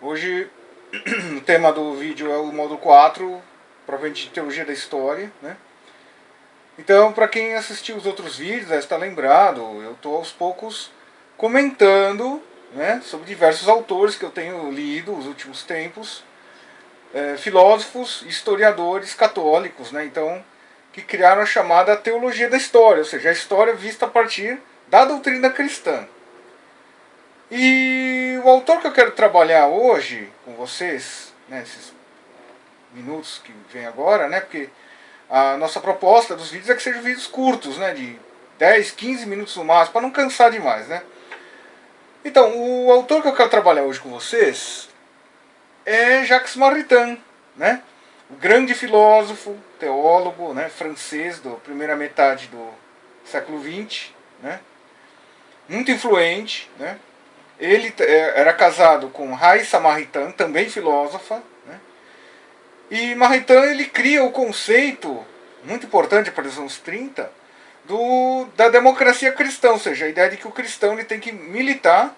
Hoje o tema do vídeo é o módulo 4, provavelmente de Teologia da História, né? Então, para quem assistiu os outros vídeos, deve estar lembrado, eu estou aos poucos comentando, né, sobre diversos autores que eu tenho lido nos últimos tempos, filósofos, historiadores católicos, né, então, que criaram a chamada Teologia da História, ou seja, a história vista a partir da doutrina cristã. E o autor que eu quero trabalhar hoje com vocês, né, esses minutos que vem agora, né, porque a nossa proposta dos vídeos é que sejam vídeos curtos, né, de 10, 15 minutos no máximo, para não cansar demais, né. Então, o autor que eu quero trabalhar hoje com vocês é Jacques Maritain, né, o grande filósofo, teólogo, né, francês da primeira metade do século XX, né, muito influente, né. Ele era casado com Raissa Maritain, também filósofa, né? E Maritain ele cria o conceito, muito importante para os anos 30, da democracia cristã, ou seja, a ideia de que o cristão ele tem que militar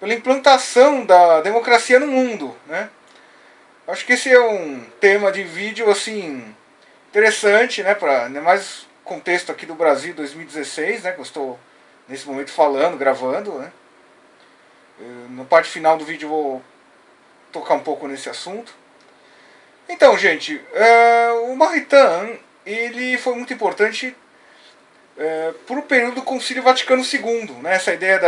pela implantação da democracia no mundo, né? Acho que esse é um tema de vídeo assim interessante, né, para mais contexto aqui do Brasil 2016, né, que eu estou nesse momento falando, gravando, né? Na parte final do vídeo eu vou tocar um pouco nesse assunto. Então, gente, o Maritain ele foi muito importante para o período do Concílio Vaticano II, né? Essa ideia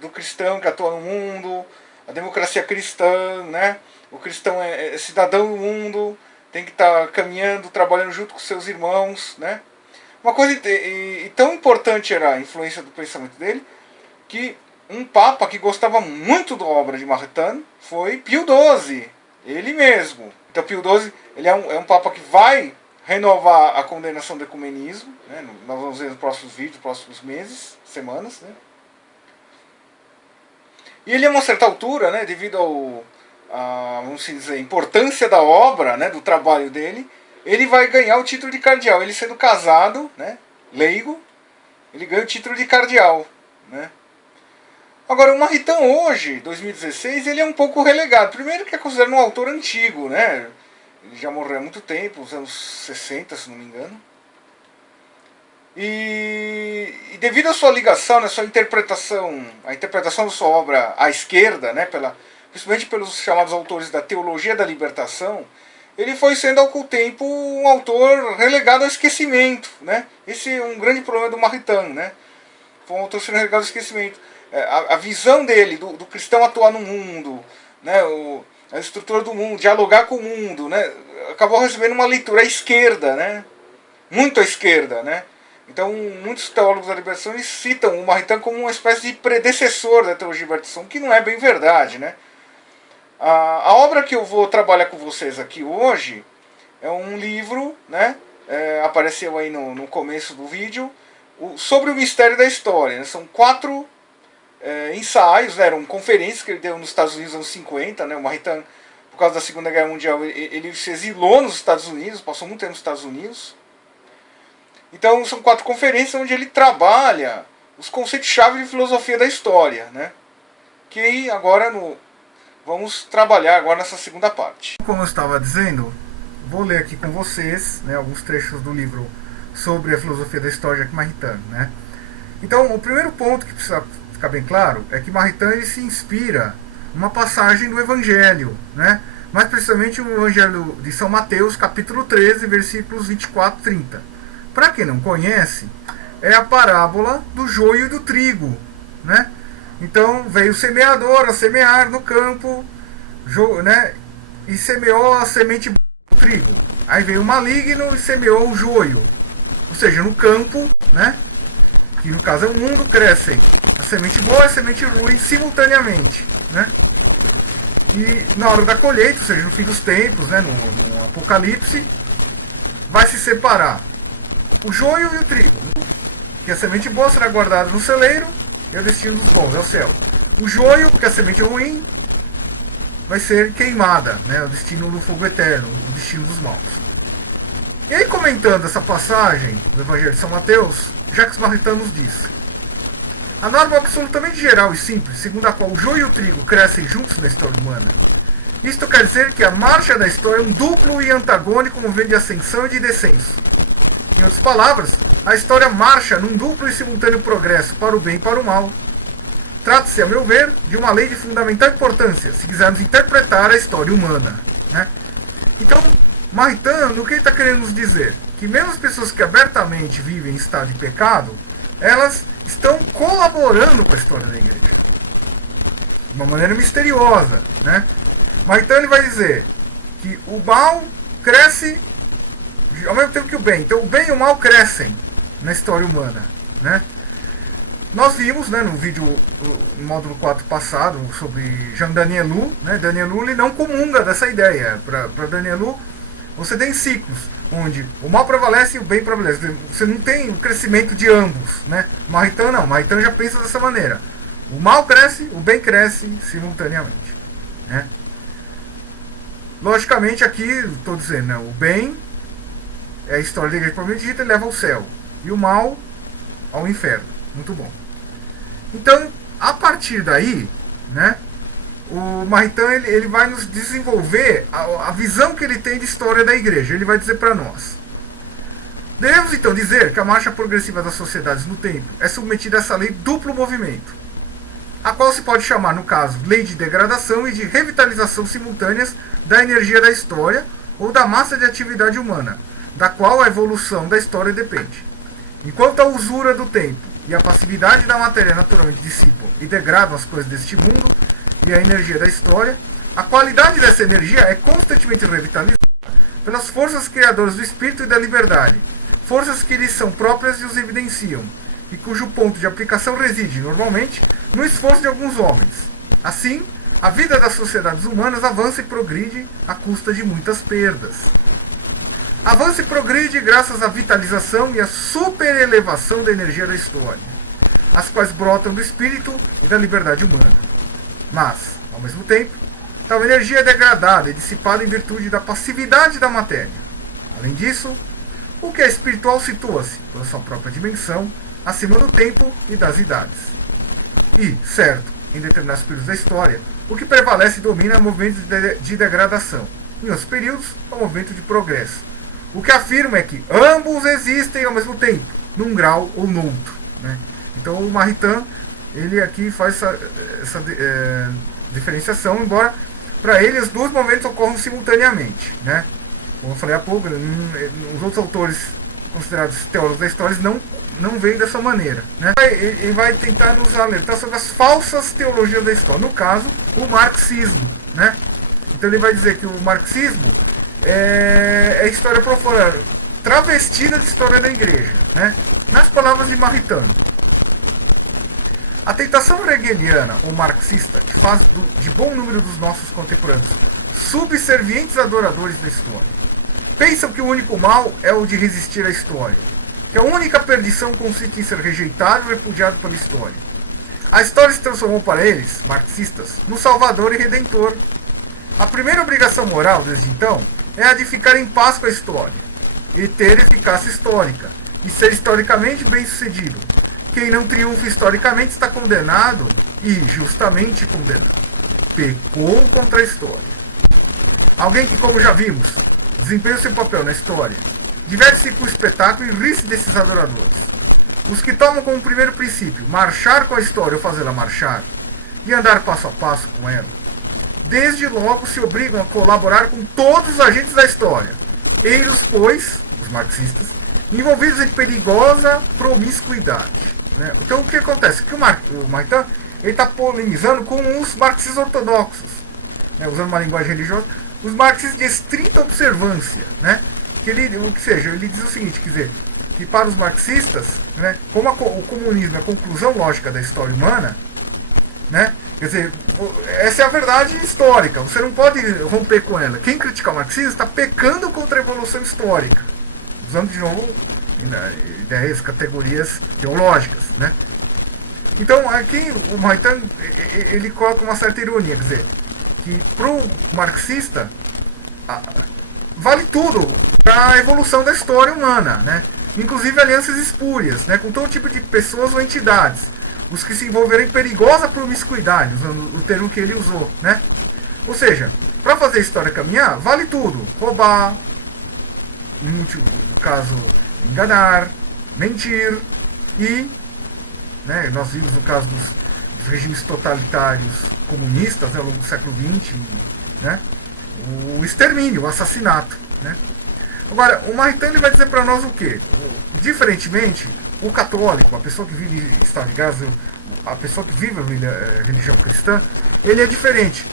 do cristão que atua no mundo, a democracia cristã, né? O cristão é cidadão do mundo, tem que estar caminhando, trabalhando junto com seus irmãos, né? Uma coisa e tão importante era a influência do pensamento dele que um papa que gostava muito da obra de Maritain foi Pio XII, ele mesmo. Então Pio XII ele é um papa que vai renovar a condenação do ecumenismo, né? Nós vamos ver nos próximos vídeos, nos próximos meses, semanas, né? E ele a uma certa altura, né, devido vamos dizer, importância da obra, né, do trabalho dele, ele vai ganhar o título de cardeal. Ele sendo casado, né, leigo, ele ganha o título de cardeal, né? Agora, o Maritain hoje, 2016, ele é um pouco relegado. Primeiro que é considerado um autor antigo, né? Ele já morreu há muito tempo, nos anos 60, se não me engano. E devido à sua ligação, né, sua interpretação, a interpretação da sua obra à esquerda, né, principalmente pelos chamados autores da Teologia da Libertação, ele foi sendo ao tempo um autor relegado ao esquecimento, né? Esse é um grande problema do Maritain, né? Foi um autor sendo relegado ao esquecimento. A visão dele do cristão atuar no mundo, né, a estrutura do mundo, dialogar com o mundo, né, acabou recebendo uma leitura à esquerda, né, muito à esquerda, né. Então muitos teólogos da libertação citam o Maritain como uma espécie de predecessor da teologia da libertação, que não é bem verdade, né. A obra que eu vou trabalhar com vocês aqui hoje é um livro, né, apareceu aí no começo do vídeo, sobre o mistério da história, né. São 4 ensaios, né, eram conferências que ele deu nos Estados Unidos nos anos 50, né, o Maritain, por causa da Segunda Guerra Mundial, ele se exilou nos Estados Unidos, passou muito tempo nos Estados Unidos. Então são 4 conferências onde ele trabalha os conceitos-chave de filosofia da história, né, que agora vamos trabalhar agora nessa segunda parte. Como eu estava dizendo, vou ler aqui com vocês, né, alguns trechos do livro sobre a filosofia da história de Maritain, né. Então, o primeiro ponto que precisa ficar bem claro é que Maritain ele se inspira numa passagem do Evangelho, né? Mais precisamente o Evangelho de São Mateus, capítulo 13, versículos 24 e 30. Para quem não conhece, é a parábola do joio e do trigo, né? Então, veio o semeador a semear no campo, né? E semeou a semente boa do trigo. Aí veio o maligno e semeou o joio. Ou seja, no campo, né? Que no caso é o mundo, crescem a semente boa e a semente ruim simultaneamente, né? E na hora da colheita, ou seja, no fim dos tempos, né, no Apocalipse, vai se separar o joio e o trigo, que a semente boa será guardada no celeiro e é o destino dos bons, é o céu. O joio, que é a semente ruim, vai ser queimada, né, o destino do fogo eterno, o destino dos maus. E aí, comentando essa passagem do Evangelho de São Mateus, Jacques Maritain nos diz: a norma absolutamente geral e simples, segundo a qual o joio e o trigo crescem juntos na história humana, Isto quer dizer que a marcha da história é um duplo e antagônico movimento de ascensão e de descenso. Em outras palavras, a história marcha num duplo e simultâneo progresso para o bem e para o mal. Trata-se, a meu ver, de uma lei de fundamental importância, se quisermos interpretar a história humana. Né? Então, Maritain, no que ele está querendo nos dizer? Que mesmo as pessoas que abertamente vivem em estado de pecado, elas estão colaborando com a história da igreja. De uma maneira misteriosa. Né? Maritain ele vai dizer que o mal cresce ao mesmo tempo que o bem. Então o bem e o mal crescem na história humana. Né? Nós vimos, né, no vídeo, no módulo 4 passado, sobre Jean Danielou, né? Danielou ele não comunga dessa ideia. Para Danielou, você tem ciclos, onde o mal prevalece e o bem prevalece. Você não tem o crescimento de ambos. Né? Maritain não, Maritain já pensa dessa maneira. O mal cresce, o bem cresce simultaneamente. Né? Logicamente aqui, estou dizendo, né, o bem é a história da igreja propriamente dita, ele leva ao céu. E o mal ao inferno. Muito bom. Então, a partir daí, né, o Maritain ele vai nos desenvolver a visão que ele tem de história da igreja. Ele vai dizer para nós. Devemos então dizer que a marcha progressiva das sociedades no tempo é submetida a essa lei duplo movimento, a qual se pode chamar, no caso, lei de degradação e de revitalização simultâneas da energia da história ou da massa de atividade humana, da qual a evolução da história depende. Enquanto a usura do tempo e a passividade da matéria naturalmente dissipam e degradam as coisas deste mundo e a energia da história, a qualidade dessa energia é constantemente revitalizada pelas forças criadoras do espírito e da liberdade, forças que lhes são próprias e os evidenciam, e cujo ponto de aplicação reside, normalmente, no esforço de alguns homens. Assim, a vida das sociedades humanas avança e progride à custa de muitas perdas. Avança e progride graças à vitalização e à superelevação da energia da história, as quais brotam do espírito e da liberdade humana. Mas, ao mesmo tempo, tal energia é degradada e dissipada em virtude da passividade da matéria. Além disso, o que é espiritual situa-se, pela sua própria dimensão, acima do tempo e das idades. E, certo, em determinados períodos da história, o que prevalece e domina é o movimento de degradação. Em outros períodos, é o movimento de progresso. O que afirma é que ambos existem ao mesmo tempo, num grau ou no outro. Né? Então o Maritain, ele aqui faz essa diferenciação, embora para ele os dois momentos ocorram simultaneamente. Né? Como eu falei há pouco, os outros autores considerados teólogos da história não veem dessa maneira. Né? Ele vai tentar nos alertar sobre as falsas teologias da história. No caso, o marxismo. Né? Então ele vai dizer que o marxismo é história profana, travestida de história da igreja. Né? Nas palavras de Maritain, a tentação hegeliana ou marxista, que faz de bom número dos nossos contemporâneos subservientes adoradores da história, pensam que o único mal é o de resistir à história, que a única perdição consiste em ser rejeitado e repudiado pela história. A história se transformou para eles, marxistas, no salvador e redentor. A primeira obrigação moral, desde então, é a de ficar em paz com a história, e ter eficácia histórica, e ser historicamente bem-sucedido. Quem não triunfa historicamente está condenado, e justamente condenado. Pecou contra a história. Alguém que, como já vimos, desempenha o seu papel na história, diverte-se com o espetáculo e ri-se desses adoradores. Os que tomam como primeiro princípio marchar com a história ou fazê-la marchar, e andar passo a passo com ela, desde logo se obrigam a colaborar com todos os agentes da história, eles, pois, os marxistas, envolvidos em perigosa promiscuidade. Né? Então o que acontece? Que o Maritain está polemizando com os marxistas ortodoxos, né? Usando uma linguagem religiosa, os marxistas de estrita observância. Né? Ele diz o seguinte, quer dizer, que para os marxistas, né, como o comunismo é a conclusão lógica da história humana, né? Quer dizer, essa é a verdade histórica, você não pode romper com ela. Quem criticar o marxismo está pecando contra a evolução histórica, usando de novo ideias, categorias teológicas. Né? Então aqui o Maritain ele coloca uma certa ironia, quer dizer, que para o marxista vale tudo para a evolução da história humana, né? Inclusive alianças espúrias, né? Com todo tipo de pessoas ou entidades, os que se envolveram em perigosa promiscuidade, usando o termo que ele usou, né? Ou seja, para fazer a história caminhar, vale tudo. Roubar, no caso, enganar, mentir e, né, nós vimos no caso dos regimes totalitários comunistas, né, ao longo do século XX, né, o extermínio, o assassinato. Né. Agora, o Maritain ele vai dizer para nós o quê? Diferentemente, o católico, a pessoa que vive em estado de graça, a pessoa que vive a religião cristã, ele é diferente.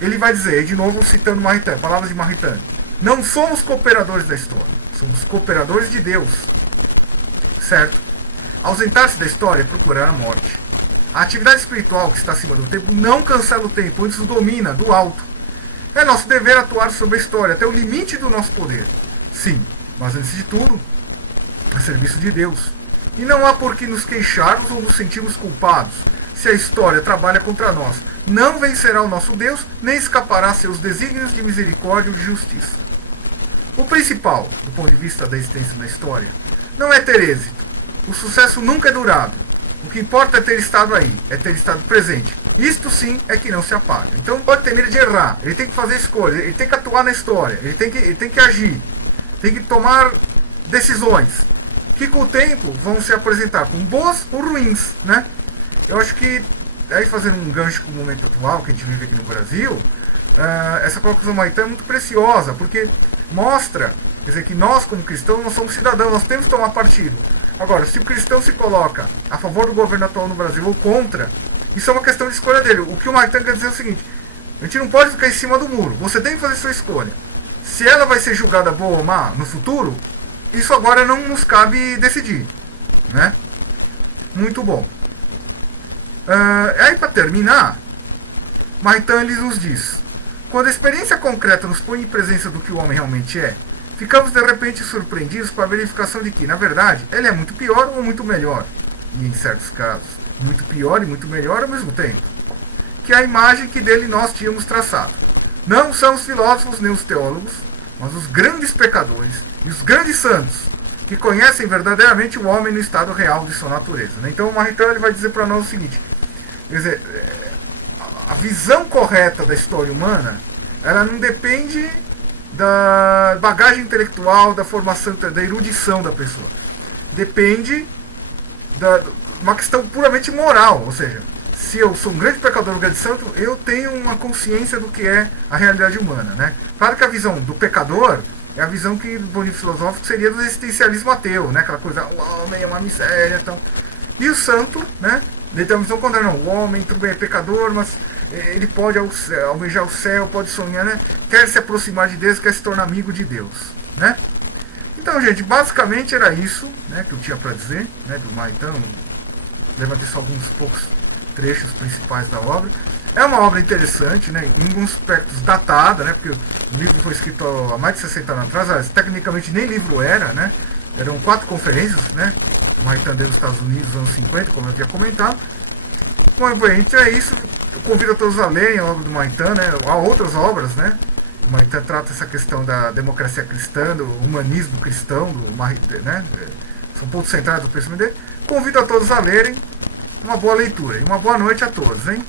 Ele vai dizer, de novo citando Maritain, palavras de Maritain, não somos cooperadores da história, somos cooperadores de Deus. Certo? Ausentar-se da história é procurar a morte. A atividade espiritual que está acima do tempo não cancela o tempo, antes o domina, do alto. É nosso dever atuar sobre a história, até o limite do nosso poder. Sim, mas antes de tudo, a serviço de Deus. E não há por que nos queixarmos ou nos sentirmos culpados, se a história trabalha contra nós. Não vencerá o nosso Deus, nem escapará a seus desígnios de misericórdia ou de justiça. O principal, do ponto de vista da existência na história, não é ter êxito. O sucesso nunca é durável. O que importa é ter estado aí, é ter estado presente. Isto sim é que não se apaga. Então não pode ter medo de errar, ele tem que fazer escolha, ele tem que atuar na história, ele tem que agir, tem que tomar decisões, que com o tempo vão se apresentar como boas ou ruins, né? Eu acho que, aí fazendo um gancho com o momento atual que a gente vive aqui no Brasil, essa colocação Maritain é muito preciosa, porque mostra, quer dizer, que nós como cristãos, nós somos cidadãos, nós temos que tomar partido. Agora, se o cristão se coloca a favor do governo atual no Brasil ou contra, isso é uma questão de escolha dele. O que o Maritain quer dizer é o seguinte, a gente não pode ficar em cima do muro, você tem que fazer sua escolha. Se ela vai ser julgada boa ou má no futuro, isso agora não nos cabe decidir, né? Muito bom. Aí para terminar, Maritain ele nos diz, quando a experiência concreta nos põe em presença do que o homem realmente é, ficamos de repente surpreendidos com a verificação de que, na verdade, ele é muito pior ou muito melhor, e em certos casos, muito pior e muito melhor ao mesmo tempo, que a imagem que dele nós tínhamos traçado. Não são os filósofos nem os teólogos, mas os grandes pecadores e os grandes santos, que conhecem verdadeiramente o homem no estado real de sua natureza. Né? Então o Maritain ele vai dizer para nós o seguinte, quer dizer, a visão correta da história humana, ela não depende da bagagem intelectual, da formação, da erudição da pessoa. Depende de uma questão puramente moral, ou seja, se eu sou um grande pecador, um grande santo, eu tenho uma consciência do que é a realidade humana. Né? Claro que a visão do pecador é a visão que, do ponto de vista filosófico, seria do existencialismo ateu, né? Aquela coisa, o homem é uma miséria e tal. E o santo, né? Ele tem uma visão contrária, não, o homem tudo bem é pecador, mas ele pode almejar o céu, pode sonhar, né? Quer se aproximar de Deus, quer se tornar amigo de Deus, né? Então, gente, basicamente era isso, né, que eu tinha para dizer, né, do Maritain. Levantei só alguns poucos trechos principais da obra. É uma obra interessante, né, em alguns aspectos datada, né, porque o livro foi escrito há mais de 60 anos atrás, tecnicamente nem livro era, né, eram 4 conferências, né, o Maritain deu nos Estados Unidos nos anos 50, como eu tinha comentado. Bom, então é isso, eu convido a todos a lerem a obra do Maritain, né, há outras obras, né, o Maritain trata essa questão da democracia cristã, do humanismo cristão, do Maritain, né, são pontos centrais do pensamento dele. Convido a todos a lerem, uma boa leitura e uma boa noite a todos, hein?